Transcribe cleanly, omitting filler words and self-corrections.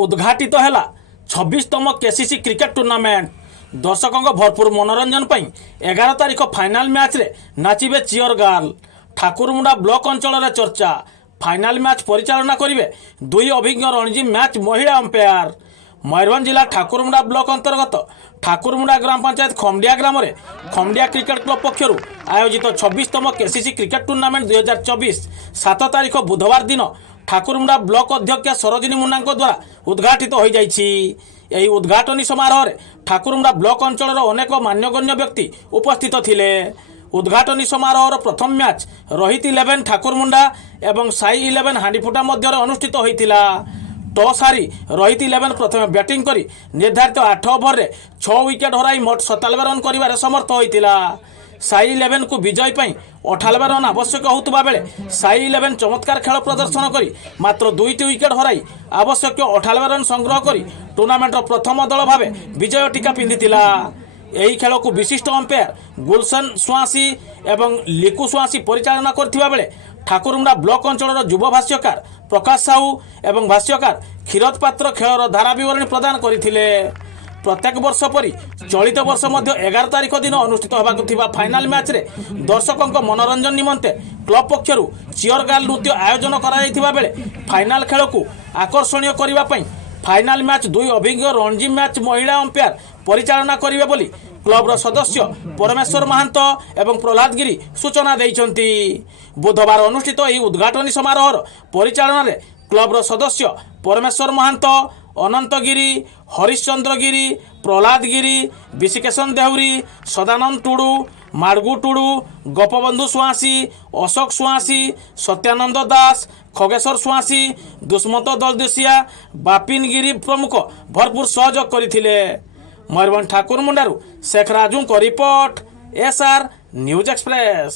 उद्घाटित है 26तम KCC cricket tournament. दर्शकों भरपूर मनोरंजन पर 11 तारीख फाइनाल मैच रे नाचिबे चियर गर्ल। ठाकुरमुंडा ब्लॉक अंचल चर्चा। फाइनाल मैच परिचालना करेंगे दुई अभिज्ञ रणजी मैच महिला अंपायर। मयूरभंज जिला ठाकुरमुंडा ब्लॉक अंतर्गत ठाकुरमुंडा ग्राम पंचायत खमडिया ग्राम रे खमडिया क्रिकेट क्लब पक्षर आयोजित 26तम केसीसी क्रिकेट टूर्नामेंट 2024 7 तारीख बुधवार दिन ठाकुरमुंडा ब्लॉक अध्यक्ष सरोजिनी मुन्ना द्वारा उद्घाटित हो जाइछि। यही उद्घाटनी समारोह रे ठाकुरमुंडा ब्लॉक अंचल अनेक मान्यगण्य व्यक्ति उपस्थित थिले। उद्घाटनी समारोह प्रथम मैच रोहित 11 ठाकुरमुंडा एवं साई 11 हांडीफुटा मध्य अनुष्ठित होइतिला। टॉस हारी रोहित 11 प्रथम बैटिंग करी निर्धारित 8 ओवर रे 6 विकेट हराई मोट 97 रन करिवार समर्थ होइतिला। साई 11 को विजय पाई 98 रन आवश्यक होउतबा बेले साई 11 चमत्कार खेल प्रदर्शन करी मात्र 2टी विकेट हराई आवश्यक 98 रन संग्रह करी टूर्नामेंट प्रथम दल भावे विजय टीका पिंधितिला। यही खेल को विशिष्ट अंपायर गुलशन स्वासी एवं लिकु स्वासी परिचालना करथिबा बेले ठाकुरमुंडा ब्लॉक अंचल युव भाष्यकार प्रकाश साहू एवं भाष्यकार क्षीरद पात्र खेलर धारा विवरणी प्रदान करथिले। प्रत्येक वर्ष परी चलित वर्ष मध्य 11 तारीख दिन अनुष्ठित होबाक थिबा फाइनाल मैच रे दर्शकों मनोरंजन निमंते क्लब पक्षरु चियर गर्ल नृत्य आयोजन करा जायथिबा बेले फाइनाल खेल को आकर्षणीय करिबा पई फाइनाल मैच दुई अभिज्ञ रणजी मैच महिला अंपायर परिचालना करिवे बोली क्लबर सदस्य परमेश्वर महांत एवं प्रहलाद गिरी सूचना देइछन्ति। बुधवार अनुष्ठित यह उद्घाटनी समारोह परिचालन रे क्लबर सदस्य परमेश्वर महांत अनंत गिरी हरिश्चंद्र गिरी प्रहलाद गिरी विशिकेशन देहुरी सदानंद टुडू माड़गू टुडू गोपबंधु सुआसी अशोक सुआसी सत्यानंद दास खगेश्वर सुआसी दुष्मत दलदेसिया बापिन गिरी प्रमुख भरपूर सहयोग करथिले। मयूरभंज ठाकुरमुंडारू शेख राजू को रिपोर्ट एसआर न्यूज एक्सप्रेस।